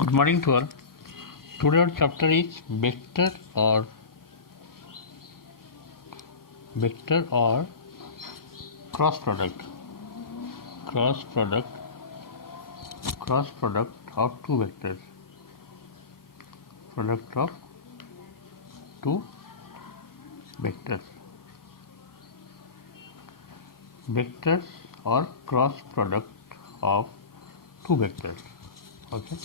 Good morning to all. Today our chapter is vector or cross product. Cross product of two vectors. Product of two vectors. Vectors or cross product of two vectors. Okay.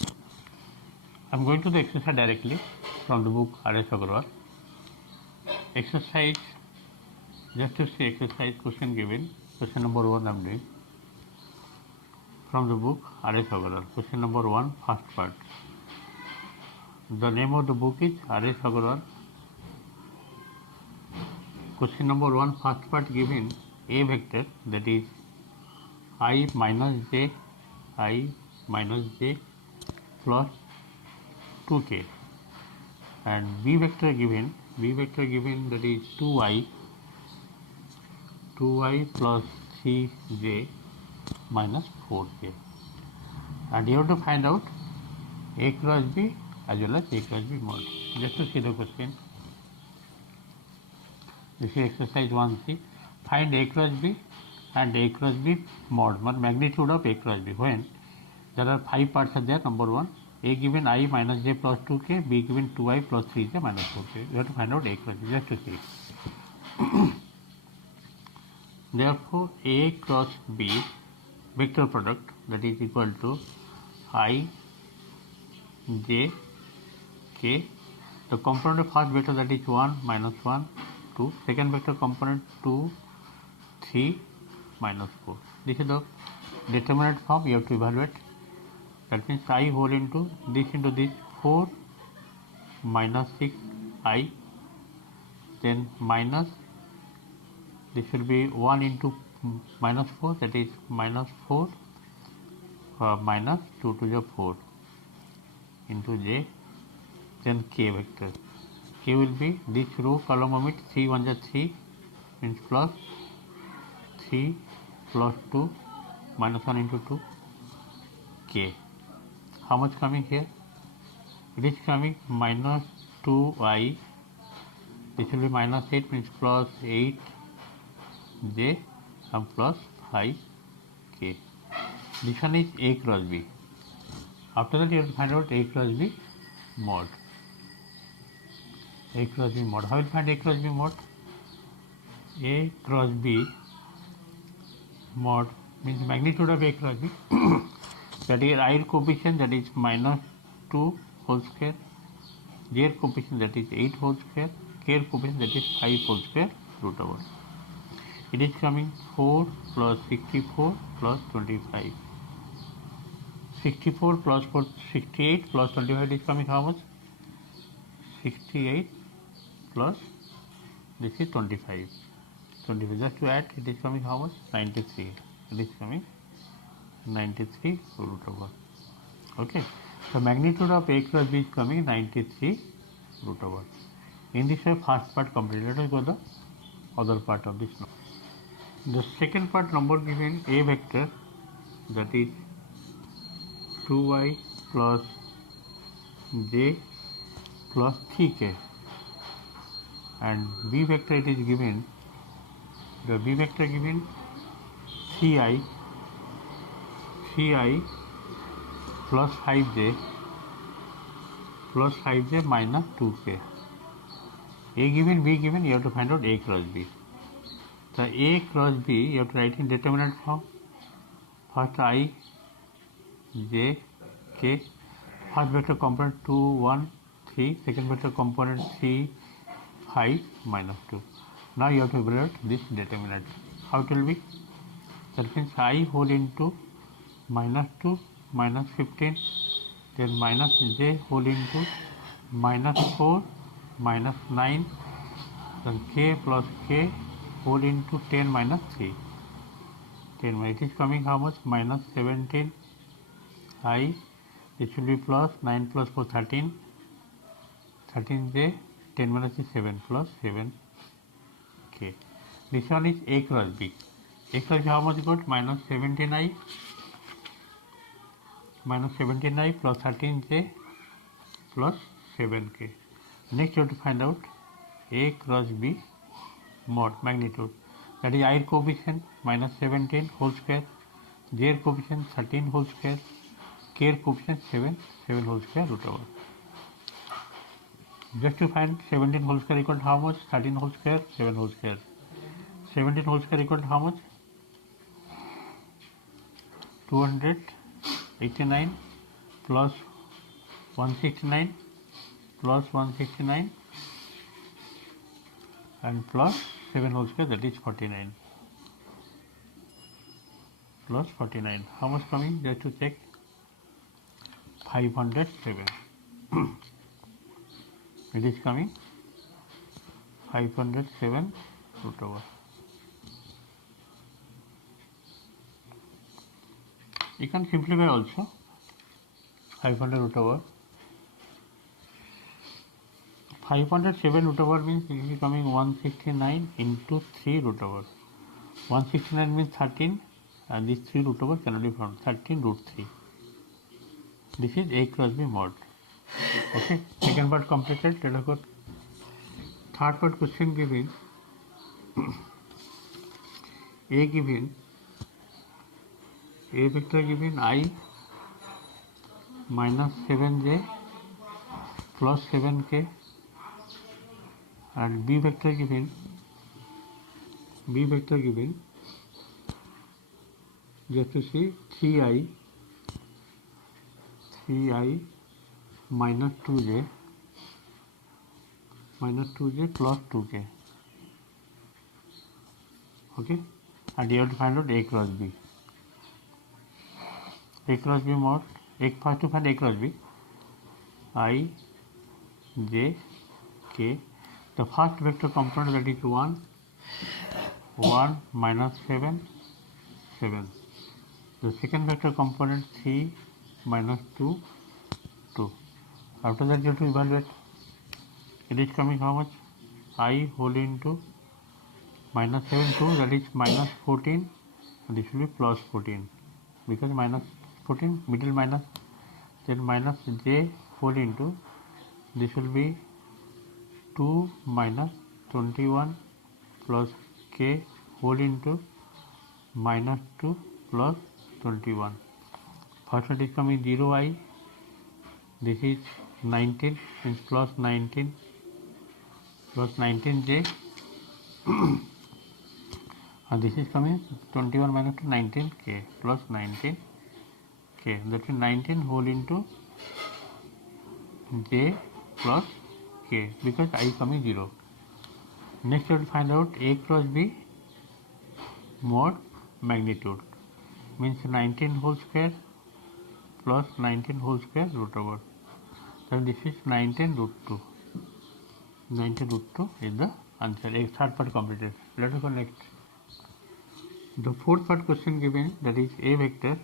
I am going to the exercise directly from the book R.S. Agarwal. Exercise, just to see exercise question given, question number 1 I am doing from the book R.S. Agarwal. Question number 1, first part. The name of the book is R.S. Agarwal. Question number 1, first part given a vector, that is I minus j plus 2k, and b vector given that is 2i plus 3j minus 4k, and you have to find out a cross b as well as a cross b mod. Just to see the question, this is exercise 1c. Find a cross b and a cross b mod, magnitude of a cross b when there are 5 parts are there. Number 1, a given I minus j plus 2k, b given 2i plus 3j minus 4k. You have to find out a cross b, just to see. Therefore, a cross b vector product, that is equal to I j k. The component of first vector, that is 1 minus 1 2. Second vector component 2 3 minus 4. This is the determinant form you have to evaluate. That means I whole into this 4 minus 6i, then minus, this will be 1 into minus 4, that is minus 4 minus 2 to the 4 into j, then k vector. K will be this row column omit, 3 1 is 3 means plus 3 plus 2 minus 1 into 2 k. How much coming here? It is coming minus 2i, this will be minus 8 means plus 8j and plus 5k. This one is a cross b. After that you have to find out a cross b mod. A cross b mod. How will you find a cross b mod? A cross b mod means magnitude of a cross b. That is I coefficient, that is minus 2 whole square, j coefficient, that is 8 whole square, k coefficient, that is 5 whole square root over. It is coming 4 plus 64 plus 25. 64 plus 4, 68 plus 25 is coming how much? 68 plus this is 25. 25 just to add, it is coming how much? 93. It is coming 93 root over. Okay, the magnitude of a cross b is coming 93 root over. In this way, first part completed. Let us go the other part of this. The second part, number given a vector, that is 2i plus j plus 3k, and b vector it is given, the b vector given 3i plus 5j minus 2k. A given, b given, you have to find out a cross b. The a cross b you have to write in determinant form. First I j k, first vector component 2 1 3, second vector component 3 5 minus 2. Now you have to evaluate this determinant. How it will be? That means I whole into minus 2 minus 15, then minus j whole into minus 4 minus 9, then k plus k whole into 10 minus 3. 10, it is coming how much? Minus 17 I, it will be plus 9 plus 4 13, 13j, 10 minus is 7 plus 7k. This one is a cross b. A cross b how much got? Minus 17i minus 17i plus 13j plus 7k. Next you have to find out A cross B mod magnitude, that is I coefficient minus 17 whole square, J coefficient 13 whole square, K coefficient 7 whole square root over. Just to find 17 whole square equal to how much? 13 whole square, 7 whole square. 17 whole square equal to how much? 289 plus 169 plus 169 and plus 7 whole square, that is 49 plus 49. How much coming? Just to check. 507. It is coming 507 root over. You can simplify also. 500 root over 507 root over means it is coming 169 into 3 root over. 169 means 13 and this 3 root over cannot be found. 13 root 3. This is A cross B mod. Okay, second part completed. Let us go. Third part question given. A given, A vector given I minus 7j plus 7k, and B vector given just to see 3i minus 2j plus 2k. Okay, and you have to find out A cross B. A cross B mod. First to find A cross B. I, j, k. The first vector component, that is 1 minus 7. The second vector component 3 minus 2. After that you have to evaluate. It is coming how much? I whole into minus 7 2, that is minus 14. This will be plus 14 because minus 14 middle minus, then minus j whole into, this will be 2 minus 21 plus k whole into minus 2 plus 21. First one is coming 0i, this is 19 means plus 19 plus 19j and this is coming 21 minus 19k plus 19k, that is 19 whole into j plus k because I coming 0. Next we will find out A cross B mod magnitude, means 19 whole square plus 19 whole square root over. Then this is 19 root 2. 19 root 2 is the answer. A third part completed. Let us go next. The fourth part question given, that is A vector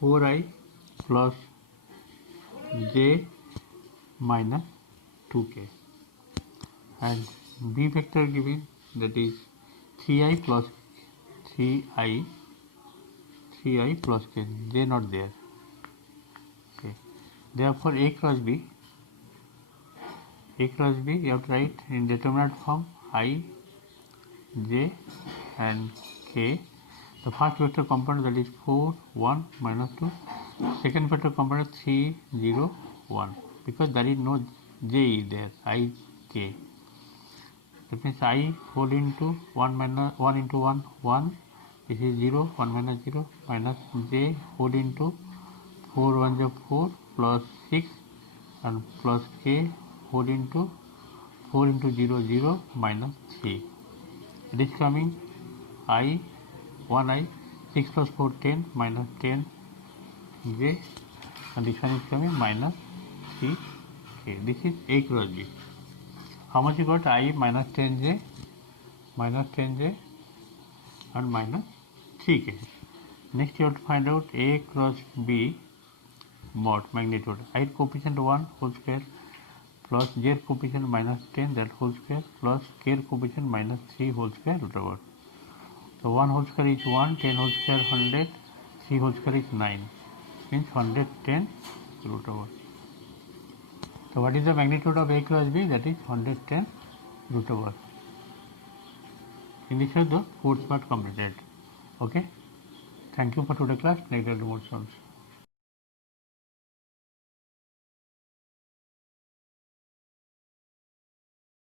4i plus j minus 2k, and B vector given, that is 3i plus k, j not there. Okay. Therefore A cross B you have to write in determinant form I, j and k. The first vector component, that is 4 1 minus 2. Second vector component 3 0 1, because there is no j there. I, k. That means I whole into 1 into 1 1. This is 0 1 minus 0 minus j whole into 4 1 is 4 plus 6 and plus k whole into 4 into 0 0 minus 3. It is coming I 1i 6 plus 4 10 minus 10 j, and this one is coming minus 3 k. This is A cross B. How much you got? I minus 10j and minus 3k. Next you have to find out A cross B mod magnitude. I coefficient 1 whole square plus j coefficient minus 10 that whole square plus k coefficient minus 3 whole square root over. So 1 whole square is 1, 10 whole square 100, 3 whole square is 9. means 110 root over. So what is the magnitude of A cross B? That is 110 root over. In this way the fourth part completed. Okay. Thank you for today's class. Next more solves.